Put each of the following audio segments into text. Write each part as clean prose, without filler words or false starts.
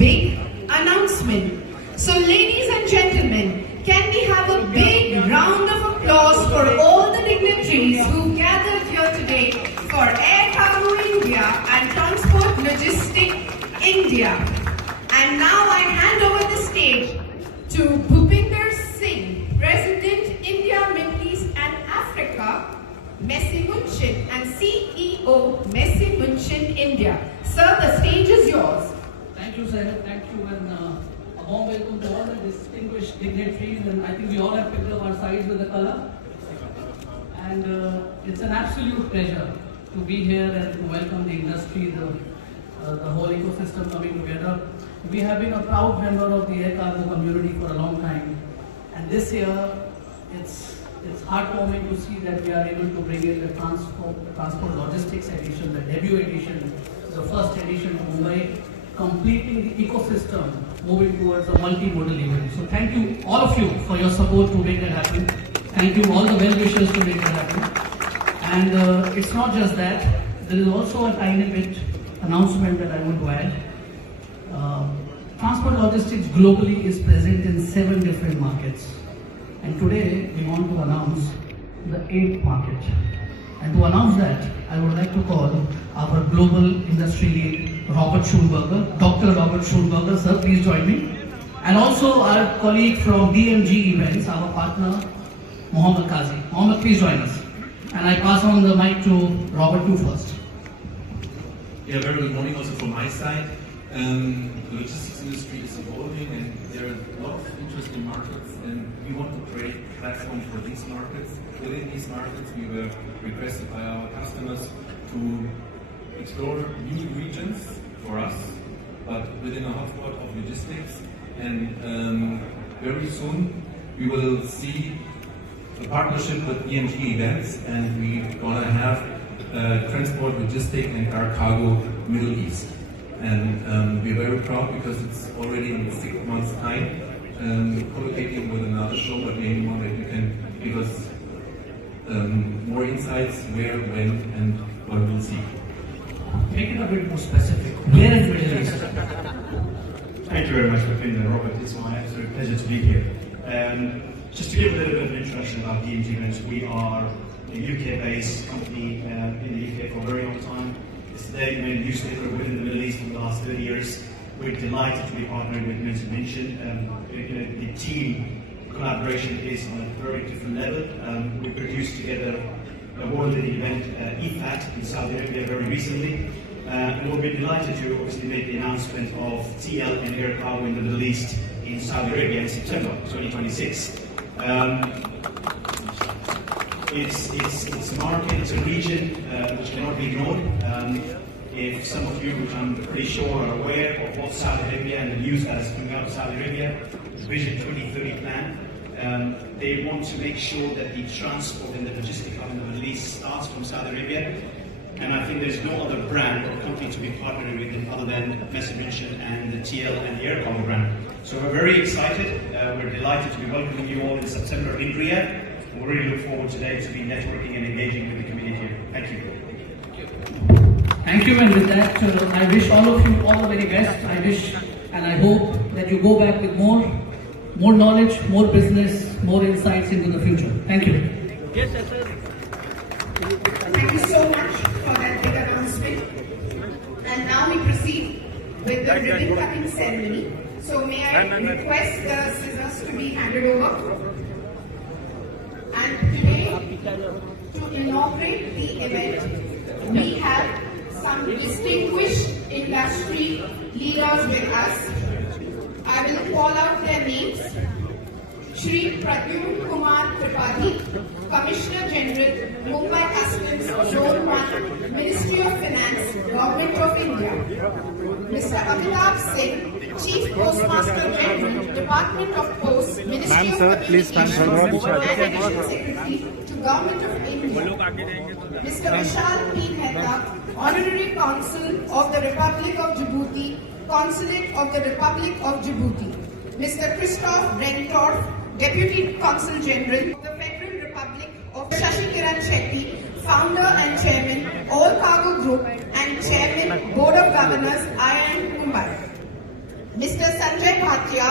big announcement. So ladies and gentlemen, can we have a big round of applause for all the dignitaries who gathered here today for Air Cargo India and Transport Logistics India. And now I hand over the stage to Bhupinder Singh, President, India, Middle East and Africa, Messi Munchin, and CEO, Messi Munchin India. Sir, the stage is yours. Thank you, Sarah. Thank you, and a warm welcome to all the distinguished dignitaries. And I think we all have picked up our sides with the color. And it's an absolute pleasure to be here and to welcome the industry, the whole ecosystem coming together. We have been a proud member of the air cargo community for a long time, and this year it's heartwarming to see that we are able to bring in the transport logistics edition, the debut edition, the first edition to Mumbai, completing the ecosystem, moving towards a multimodal event. So thank you, all of you, for your support to make that happen. Thank you, all the well-wishers to make that happen. And it's not just that, there is also a tiny bit announcement that I want to add. Transport logistics globally is present in 7 different markets. And today we want to announce the 8th market. And to announce that, I would like to call our global industry lead, Robert Schulberger, Dr. Robert Schulberger. Sir, please join me. And also our colleague from DMG Events, our partner, Mohammed Qazi. Mohammed, please join us. And I pass on the mic to Robert too first. Yeah, very good morning also from my side. The logistics industry is evolving and there are a lot of interesting markets, and we want to create a platform for these markets. Within these markets, we were requested by our customers to explore new regions for us, but within a hotspot of logistics. And very soon we will see a partnership with EMG Events, and we're gonna have transport, logistics, and air cargo Middle East. And we're very proud because it's already in 6 months' time, co-locating with another show, but maybe one that you can give us more insights where, when, and what we'll see. Make it a bit more specific. Where is Middle East? Thank you very much, Bhupinder and Robert. It's my absolute pleasure to be here. Just to give a little bit of an introduction about DMG Events, we are a UK-based company in the UK for a very long time. It's today the main newspaper within the Middle East for the last 30 years. We're delighted to be partnering with Messi Munchin. The team collaboration is on a very different level. We produced together a world-leading event, IFAT, in Saudi Arabia very recently. And we'll be delighted to obviously make the announcement of TL and air cargo in the Middle East in Saudi Arabia in September 2026. It's a market, it's a region which cannot be ignored. If some of you, which I'm pretty sure are aware of what Saudi Arabia and the news that is coming out of Saudi Arabia, the Vision 2030 plan, they want to make sure that the transport and the logistics hub in the Middle East starts from Saudi Arabia. And I think there's no other brand or company to be partnering with other than Messi Munchin and the TL and the air cargo brand. So we're very excited. We're delighted to be welcoming you all in September in Riyadh. We really look forward today to be networking and engaging with the community here. Thank you. Thank you, and with that, I wish all of you all the very best. I wish and I hope that you go back with more knowledge, more business, more insights into the future. Thank you. Yes, sir. Thank you so much for that big announcement. And now we proceed with the ribbon cutting ceremony. So may I request the scissors to be handed over. And today, to inaugurate the event, we have some distinguished industry leaders with us. I will call out their names. Shri Pradyumn Kumar Tripathi, Commissioner General, Mumbai Customs, Zone 1, Ministry of Finance, Government of India. Mr. Amitabh Singh, Chief Postmaster General, Department of Posts, Ministry of Communications, and Additional Secretary to Government of India. Mr. Vishal P. Mehta, Honorary Consul of the Republic of Djibouti, Consulate of the Republic of Djibouti. Mr. Christoph Brentorff, Deputy Consul General of the Federal Republic of Shashi Kiran Shetty, Founder and Chairman, All Cargo Group, and Chairman, Board of Governors, IIM Mumbai. Sanjay Bhatia,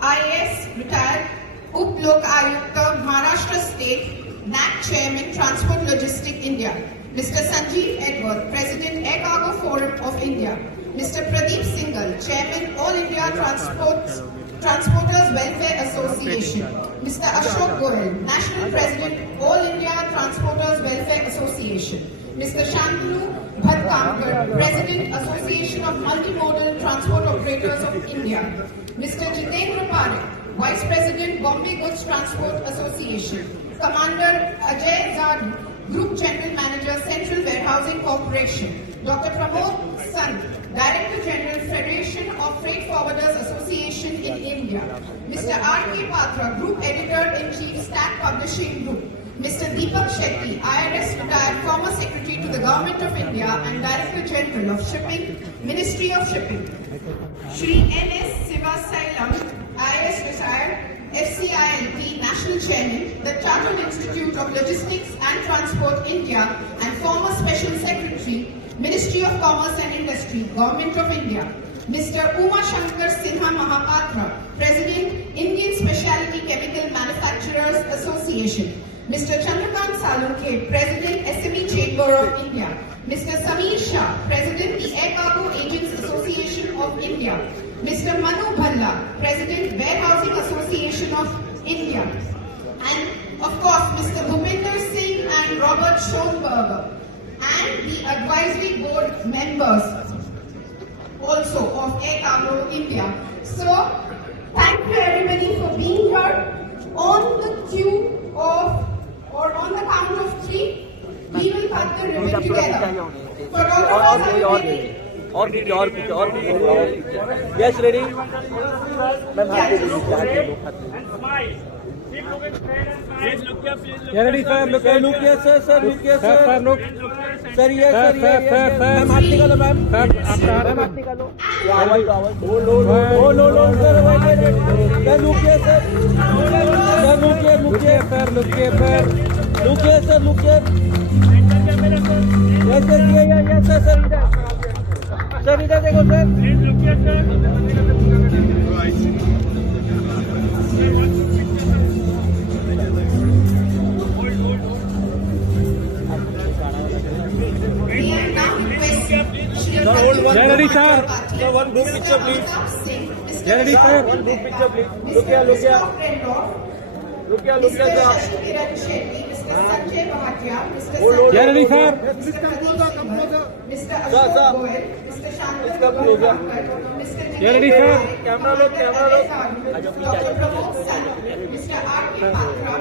IAS, retired, Up Lok Ayukta, Maharashtra State, NAC Chairman, Transport Logistic India. Mr. Sanjeev Edward, President Air Cargo Forum of India. Mr. Pradeep Singhal, Chairman, All India Transporters Welfare Association. Mr. Ashok Goel, National President, All India Transporters Welfare Association. Mr. Shantanu Bhatkamkar, President, Association of Multimodal Transport Operators of India. Mr. Jitendra Parekh, Vice President, Bombay Goods Transport Association. Commander Ajay Zadu, Group General Manager, Central Warehousing Corporation. Dr. Pramod Sant, Director General, Federation of Freight Forwarders Association in India. Mr. R.K. Patra, Group Editor-in-Chief, Stack Publishing Group. Mr. Deepak Shetty, IRS retired, former Secretary to the Government of India and Director General of Shipping, Ministry of Shipping. Shri N.S. Sivasailam, IRS retired, FCILT National Chairman, the Chartered Institute of Logistics and Transport India and former Special Secretary, Ministry of Commerce and Industry, Government of India. Mr. Uma Shankar Sinha Mahapatra, President, Indian Specialty Chemical Manufacturers Association. Mr. Chandrakant Salunke, President, SME Chamber of India. Mr. Sameer Shah, President, the Air Cargo Agents Association of India. Mr. Manu Bhalla, President, Warehousing Association of India. And of course, Mr. Bhupinder Singh and Robert Schoenberger. And the advisory board members also of Air Cargo India. So, thank you everybody for being here. On the cue of, or on the count of 3, we will cut the ribbon together. Photographers are ready. Yes, ready? Yeah, ready, sir. Look here, sir. Sir, look here, sir. Sir, look. Sir, yes, sir, yes. Ma'am, हाथ निकालो, ma'am. Ma'am, हाथ निकालो. Oh, no, sir. Sir, look here, sir. Sir, look here, sir. Look here, sir. Look here, sir. Look here. Yes, sir. Yes, sir, sir. Sir, इधर देखो, sir. Please look here, sir. We are now requesting Ready, sir. Sir, one group picture, please. Ready, sir. One group picture, please. Look here, Look here, sir. Shashi Kiran Shetty, Mr. Sanjay Bhatia, Mr. Sanjay Ready, sir. Mr. Sir. Ashok Goel, Mr. Shantanu Bhatkamkar, Mr. Ready, sir. Camera look. Dr. Pramod Sant, Mr. R.K. Patra,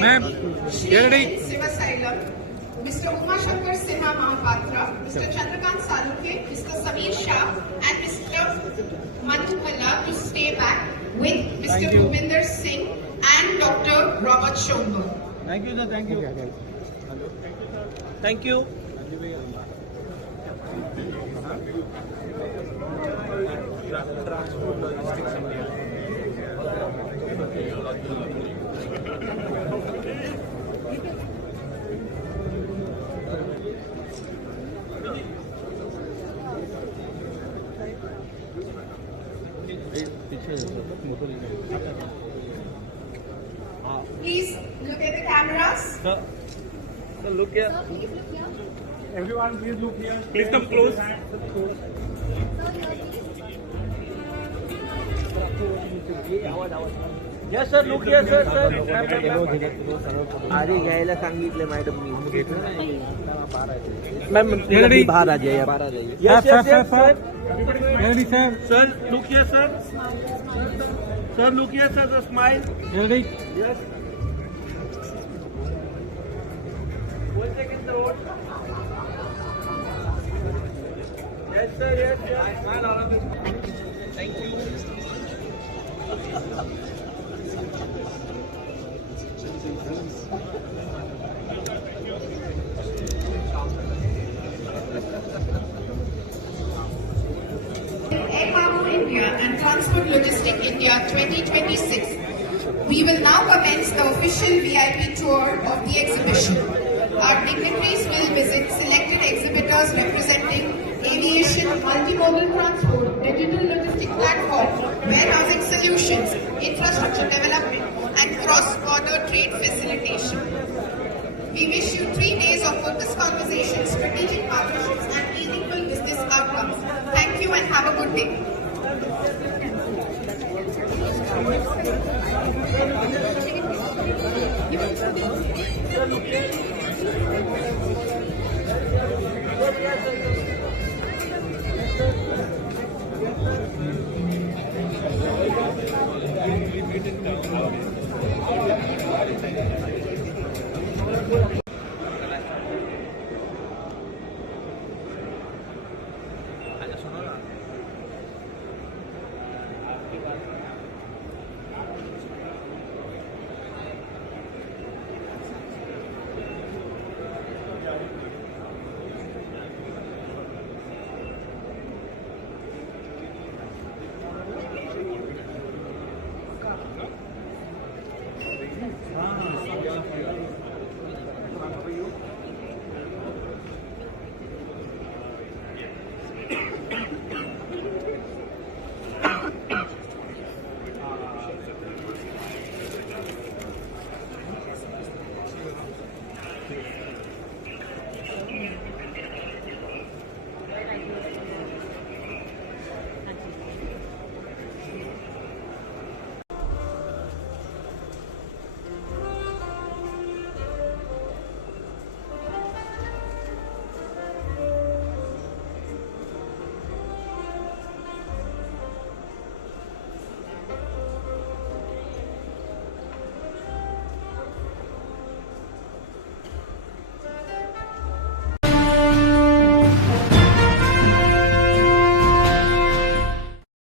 Ma'am. Shri Sivasailam, Mr. Uma Shankar Sinha Mahapatra, Mr. Chandrakant Salunke, Mr. Sameer Shah, and Mr. Manu Bhalla to stay back with Mr. Bhupinder Singh and Dr. Robert Schoenberg. Thank you, sir. Thank you. Thank you. Transport Logistics India. Please look at the cameras. Sir, look here. Everyone, please look here. Please come close. Yes, sir. Look here, sir. आधी घ्यायला सांगितले madam मी Ma'am, ready? बाहेर आ जाइए बाहेर आ जाइए Yes, sir. Ready, sir. Sir, look here, sir. Sir, look here, sir. The smile. Ready? Yes. 1 second, the vote. Yes, sir. Yes. Smile all of it. Thank you. Air Cargo India and Transport Logistic India 2026. We will now commence the official VIP tour of the exhibition. Our dignitaries will visit selected exhibitors representing aviation, multimodal transport, digital logistics, infrastructure development and cross-border trade facilitation. We wish you 3 days of focused conversations, strategic partnerships and meaningful business outcomes. Thank you and have a good day. अच्छा सुनो ना